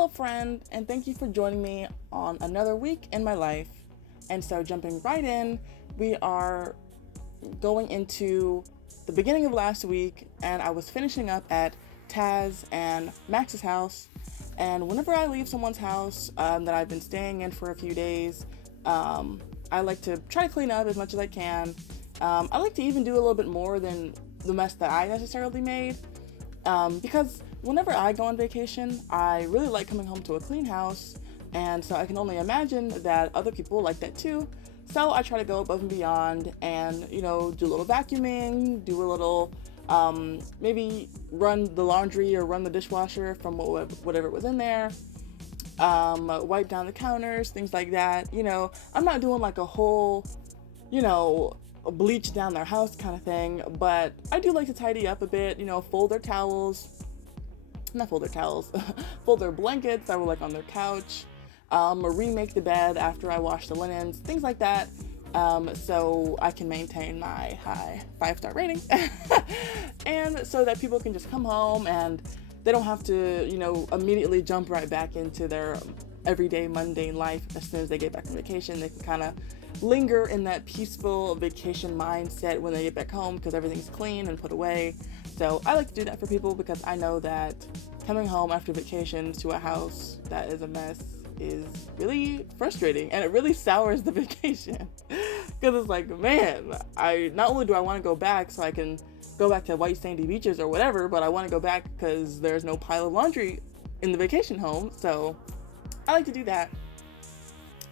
Hello, friend, and thank you for joining me on another week in my life. And so, jumping right in, we are going into the beginning of last week, and I was finishing up at Taz and Max's house. And whenever I leave someone's house that I've been staying in for a few days, I like to try to clean up as much as I can. I like to even do a little bit more than the mess that I necessarily made, because whenever I go on vacation, I really like coming home to a clean house, and so I can only imagine that other people like that too. So I try to go above and beyond and, do a little vacuuming, do a little, maybe run the laundry or run the dishwasher from whatever was in there, wipe down the counters, things like that. I'm not doing like a whole, bleach down their house kind of thing, but I do like to tidy up a bit, fold their towels, not fold their towels, fold their blankets that were like on their couch, remake the bed after I wash the linens, things like that, so I can maintain my high 5-star rating, and so that people can just come home and they don't have to, immediately jump right back into their everyday mundane life. As soon as they get back from vacation, they can kind of linger in that peaceful vacation mindset when they get back home because everything's clean and put away. So I like to do that for people because I know that coming home after vacation to a house that is a mess is really frustrating, and it really sours the vacation because it's like, man, I not only do I want to go back so I can go back to white sandy beaches or whatever, but I want to go back because there's no pile of laundry in the vacation home. So I like to do that.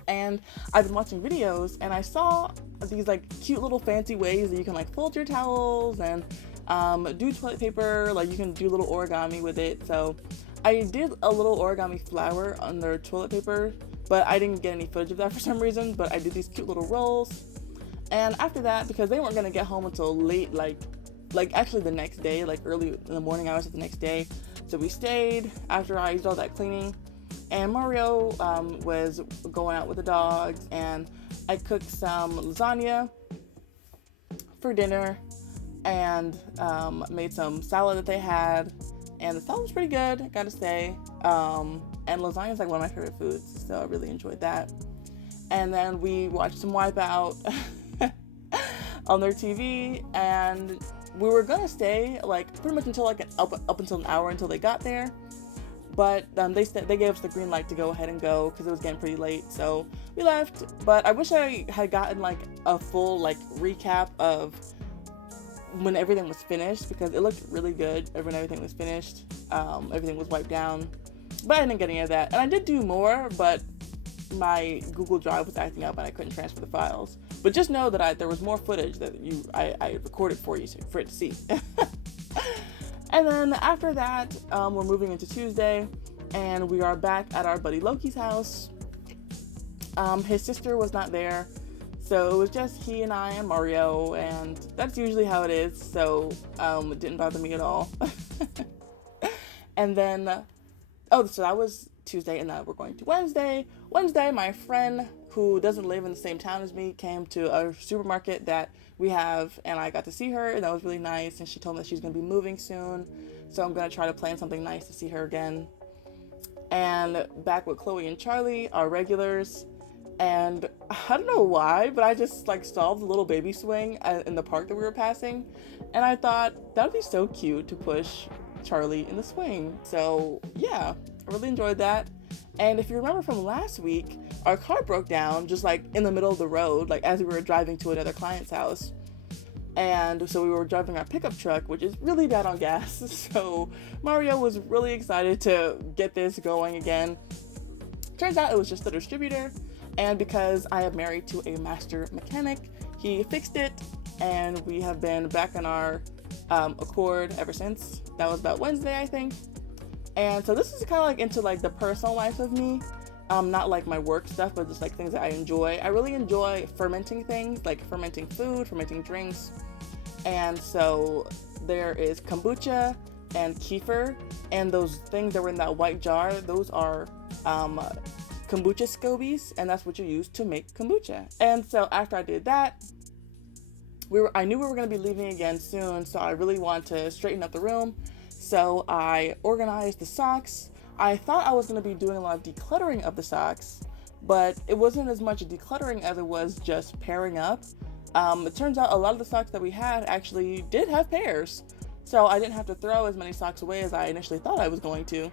And I've been watching videos and I saw these like cute little fancy ways that you can like fold your towels and do toilet paper, like you can do little origami with it. So I did a little origami flower under toilet paper, but I didn't get any footage of that for some reason, but I did these cute little rolls. And after that, because they weren't going to get home until late, like actually the next day, like early in the morning hours of the next day. So we stayed after I did all that cleaning. And Mario was going out with the dogs, and I cooked some lasagna for dinner and made some salad that they had, and the salad was pretty good, I gotta say. And lasagna is like one of my favorite foods, so I really enjoyed that. And then we watched some Wipeout on their TV, and we were gonna stay like pretty much until like up until an hour until they got there. But they gave us the green light to go ahead and go because it was getting pretty late, so we left. But I wish I had gotten like a full like recap of when everything was finished, because it looked really good when everything was finished. Everything was wiped down, but I didn't get any of that. And I did do more, but my Google Drive was acting up and I couldn't transfer the files. But just know that there was more footage that I recorded for you for it to see. And then after that, we're moving into Tuesday, and we are back at our buddy Loki's house. His sister was not there, so it was just he and I and Mario, and that's usually how it is, so it didn't bother me at all. And then, so that was Tuesday, and now we're going to Wednesday. Wednesday, my friend who doesn't live in the same town as me came to a supermarket that we have, and I got to see her, and that was really nice. And she told me that she's going to be moving soon, so I'm going to try to plan something nice to see her again. And back with Chloe and Charlie, our regulars, and I don't know why, but I just like saw the little baby swing in the park that we were passing, and I thought that would be so cute to push Charlie in the swing. So yeah, I really enjoyed that. And if you remember from last week, our car broke down just like in the middle of the road, like as we were driving to another client's house. And so we were driving our pickup truck, which is really bad on gas. So Mario was really excited to get this going again. Turns out it was just the distributor. And because I am married to a master mechanic, he fixed it. And we have been back on our Accord ever since. That was about Wednesday, I think. And so this is kind of like into like the personal life of me, not like my work stuff, but just like things that I enjoy. I really enjoy fermenting things, like fermenting food, fermenting drinks. And so there is kombucha and kefir, and those things that were in that white jar, those are kombucha scobies, and that's what you use to make kombucha. And so after I did that, I knew we were going to be leaving again soon, so I really wanted to straighten up the room. So I organized the socks, I thought I was going to be doing a lot of decluttering of the socks, but it wasn't as much decluttering as it was just pairing up. It turns out a lot of the socks that we had actually did have pairs, so I didn't have to throw as many socks away as I initially thought I was going to.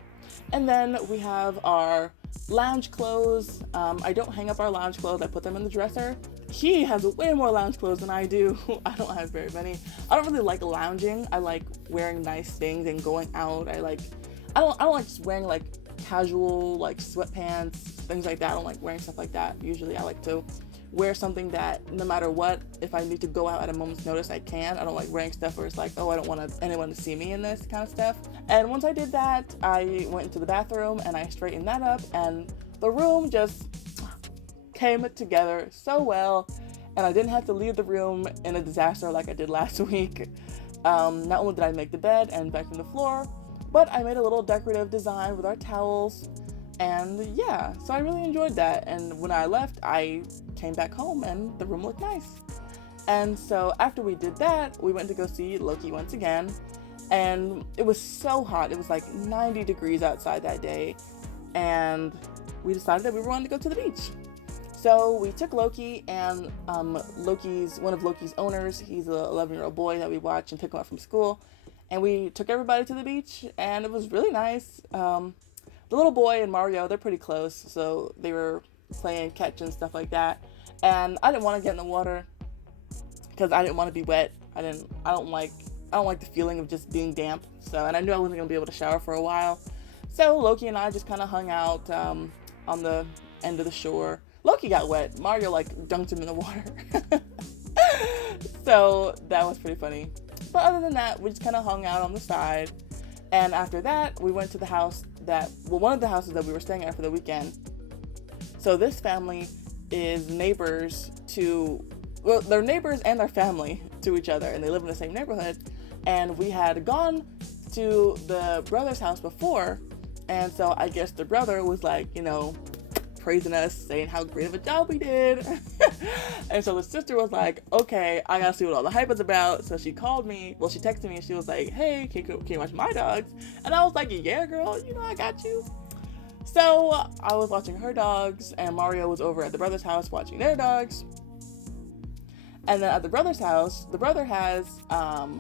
And then we have our lounge clothes. I don't hang up our lounge clothes, I put them in the dresser. He has way more lounge clothes than I do. I don't have very many. I don't really like lounging. I like wearing nice things and going out. I don't like just wearing like casual like sweatpants, things like that. I don't like wearing stuff like that. Usually I like to wear something that no matter what, if I need to go out at a moment's notice, I can. I don't like wearing stuff where it's like, oh, I don't want anyone to see me in this kind of stuff. And once I did that, I went into the bathroom and I straightened that up, and the room just came together so well, and I didn't have to leave the room in a disaster like I did last week. Not only did I make the bed and vacuum the floor, but I made a little decorative design with our towels, and yeah, so I really enjoyed that. And when I left, I came back home and the room looked nice. And so after we did that, we went to go see Loki once again, and it was so hot. It was like 90 degrees outside that day, and we decided that we were wanting to go to the beach. So we took Loki, and one of Loki's owners, he's an 11-year-old boy that we watch and pick him up from school, and we took everybody to the beach, and it was really nice. The little boy and Mario, they're pretty close, so they were playing catch and stuff like that, and I didn't want to get in the water because I didn't want to be wet. I don't like the feeling of just being damp. So, and I knew I wasn't gonna be able to shower for a while, so Loki and I just kind of hung out on the end of the shore. Loki got wet. Mario like dunked him in the water. So that was pretty funny. But other than that, we just kind of hung out on the side. And after that, we went to the house one of the houses that we were staying at for the weekend. So this family is neighbors they're neighbors and their family to each other, and they live in the same neighborhood. And we had gone to the brother's house before, and so I guess the brother was like, praising us, saying how great of a job we did. And so the sister was like, okay, I gotta see what all the hype is about. So she called me, she texted me, and she was like, hey, can you watch my dogs? And I was like, yeah, girl, I got you. So I was watching her dogs, and Mario was over at the brother's house watching their dogs. And then at the brother's house, the brother has I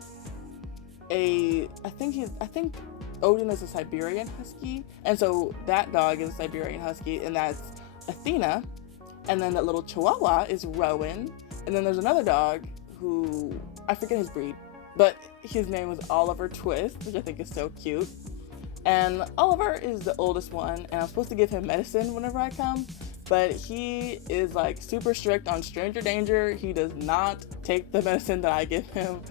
think Odin is a Siberian Husky, and so that dog is a Siberian Husky, and that's Athena. And then that little Chihuahua is Rowan. And then there's another dog who, I forget his breed, but his name was Oliver Twist, which I think is so cute. And Oliver is the oldest one, and I'm supposed to give him medicine whenever I come, but he is like super strict on stranger danger. He does not take the medicine that I give him.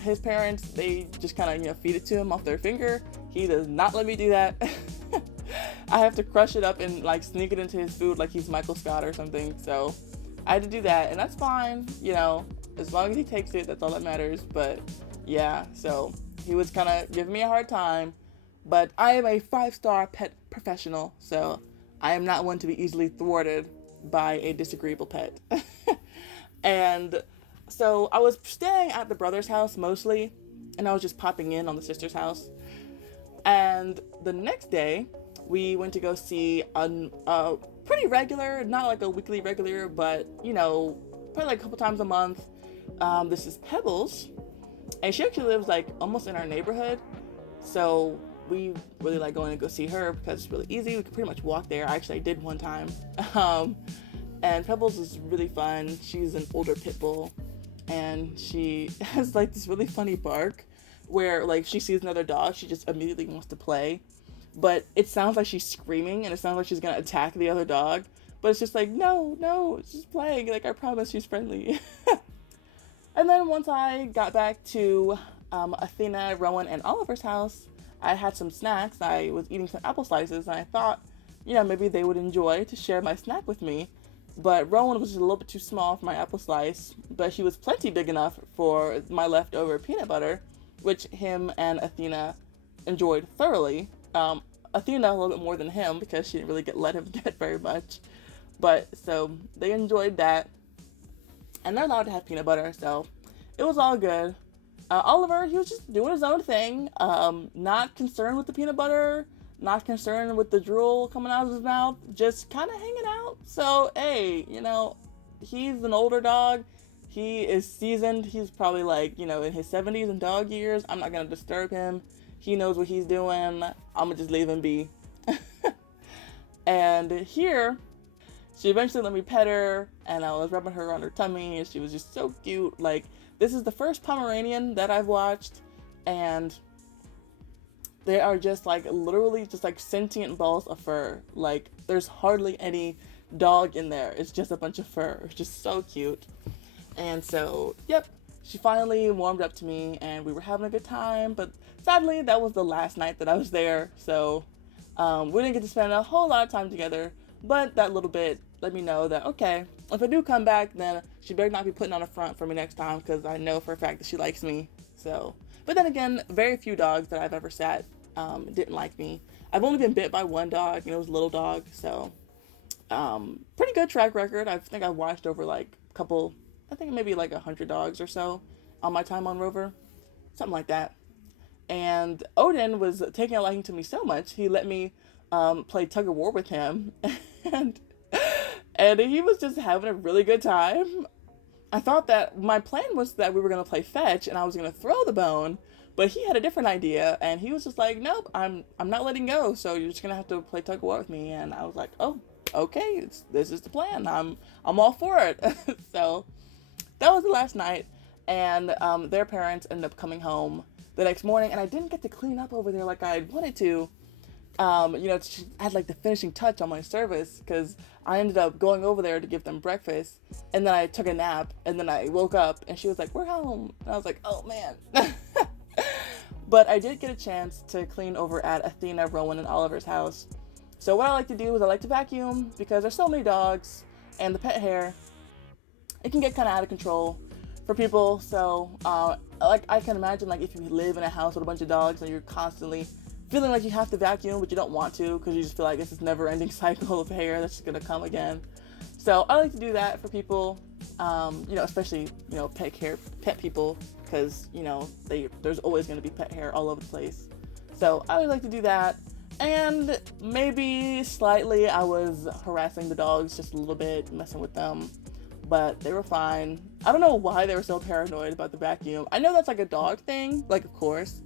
His parents, they just kind of feed it to him off their finger. He does not let me do that. I have to crush it up and like sneak it into his food like he's Michael Scott or something. So I had to do that, and that's fine. As long as he takes it, that's all that matters. But yeah, so he was kind of giving me a hard time, but I am a 5-star pet professional, so I am not one to be easily thwarted by a disagreeable pet. And so I was staying at the brother's house mostly, and I was just popping in on the sister's house. And the next day, we went to go see a pretty regular, not like a weekly regular, but probably like a couple times a month. This is Pebbles, and she actually lives like almost in our neighborhood, so we really like going to go see her because it's really easy. We could pretty much walk there. I did one time. And Pebbles is really fun. She's an older pit bull, and she has like this really funny bark where like she sees another dog, she just immediately wants to play, but it sounds like she's screaming and it sounds like she's gonna attack the other dog, but it's just like, no, it's just playing, like I promise she's friendly. And then once I got back to Athena, Rowan, and Oliver's house, I had some snacks. I was eating some apple slices, and I thought, maybe they would enjoy to share my snack with me. But Rowan was just a little bit too small for my apple slice, but he was plenty big enough for my leftover peanut butter, which him and Athena enjoyed thoroughly. Athena a little bit more than him because she didn't really let him get very much. But so they enjoyed that. And they're allowed to have peanut butter, so it was all good. Oliver, he was just doing his own thing, not concerned with the peanut butter, not concerned with the drool coming out of his mouth, just kind of hanging out. So, hey, he's an older dog. He is seasoned. He's probably like, in his 70s and dog years. I'm not going to disturb him. He knows what he's doing. I'm going to just leave him be. And here, she eventually let me pet her, and I was rubbing her on her tummy, and she was just so cute. Like, this is the first Pomeranian that I've watched, and they are just like literally just like sentient balls of fur. Like, there's hardly any dog in there. It's just a bunch of fur. It's just so cute. And so, yep, she finally warmed up to me, and we were having a good time. But sadly, that was the last night that I was there, so we didn't get to spend a whole lot of time together. But that little bit let me know that, okay, if I do come back, then she better not be putting on a front for me next time, because I know for a fact that she likes me. So, but then again, very few dogs that I've ever sat didn't like me. I've only been bit by one dog, and it was a little dog. So, pretty good track record. I think I watched over like a couple, I think maybe like 100 dogs or so on my time on Rover, something like that. And Odin was taking a liking to me so much, he let me play tug of war with him, and he was just having a really good time. I thought that my plan was that we were gonna play fetch, and I was gonna throw the bone, but he had a different idea, and he was just like, "Nope, I'm not letting go. So you're just gonna have to play tug of war with me." And I was like, "Oh, okay, this is the plan. I'm all for it." So that was the last night, and their parents ended up coming home the next morning, and I didn't get to clean up over there like I wanted to. I had like the finishing touch on my service, because I ended up going over there to give them breakfast, and then I took a nap, and then I woke up, and she was like, "We're home." And I was like, "Oh man." But I did get a chance to clean over at Athena, Rowan, and Oliver's house. So what I like to do is I like to vacuum, because there's so many dogs, and the pet hair, it can get kind of out of control for people. So like, I can imagine, like, if you live in a house with a bunch of dogs and you're constantly feeling like you have to vacuum, but you don't want to, because you just feel like it's this never-ending cycle of hair that's just gonna come again. So I like to do that for people, especially pet people, because there's always gonna be pet hair all over the place. So I would like to do that, and maybe slightly I was harassing the dogs just a little bit, messing with them, but they were fine. I don't know why they were so paranoid about the vacuum. I know that's like a dog thing, like, of course.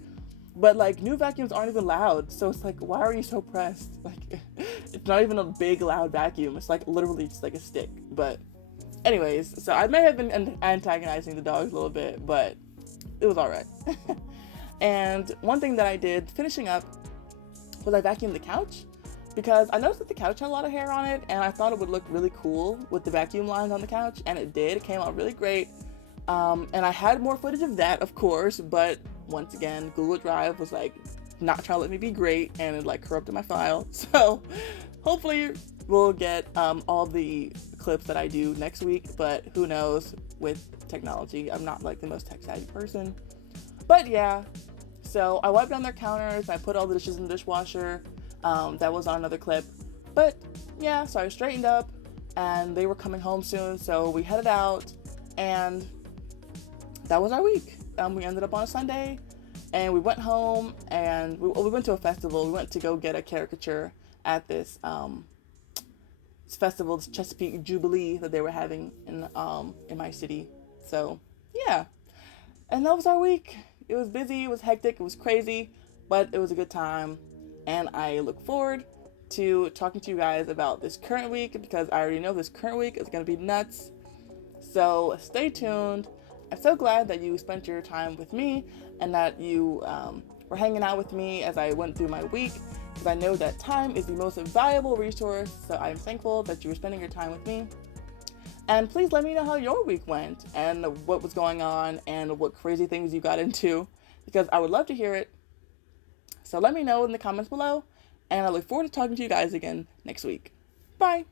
But like, new vacuums aren't even loud, so it's like, why are you so pressed? Like, it's not even a big loud vacuum. It's like literally just like a stick. But anyways, so I may have been antagonizing the dogs a little bit, but it was all right. And one thing that I did finishing up was I vacuumed the couch, because I noticed that the couch had a lot of hair on it, and I thought it would look really cool with the vacuum lines on the couch, and it did. It came out really great. And I had more footage of that, of course, but once again, Google Drive was like not trying to let me be great, and it like corrupted my file. So hopefully we'll get all the clips that I do next week, but who knows with technology. I'm not like the most tech savvy person. But yeah, so I wiped down their counters, I put all the dishes in the dishwasher. That was on another clip. But yeah, so I straightened up, and they were coming home soon, so we headed out, and that was our week. We ended up on a Sunday, and we went home, and we went to a festival. We went to go get a caricature at this festival, this Chesapeake Jubilee that they were having in my city. So yeah, and that was our week. It was busy, it was hectic, it was crazy, but it was a good time, and I look forward to talking to you guys about this current week, because I already know this current week is going to be nuts. So stay tuned. I'm so glad that you spent your time with me, and that you were hanging out with me as I went through my week, because I know that time is the most valuable resource. So I'm thankful that you were spending your time with me. And please let me know how your week went, and what was going on, and what crazy things you got into, because I would love to hear it. So let me know in the comments below, and I look forward to talking to you guys again next week. Bye!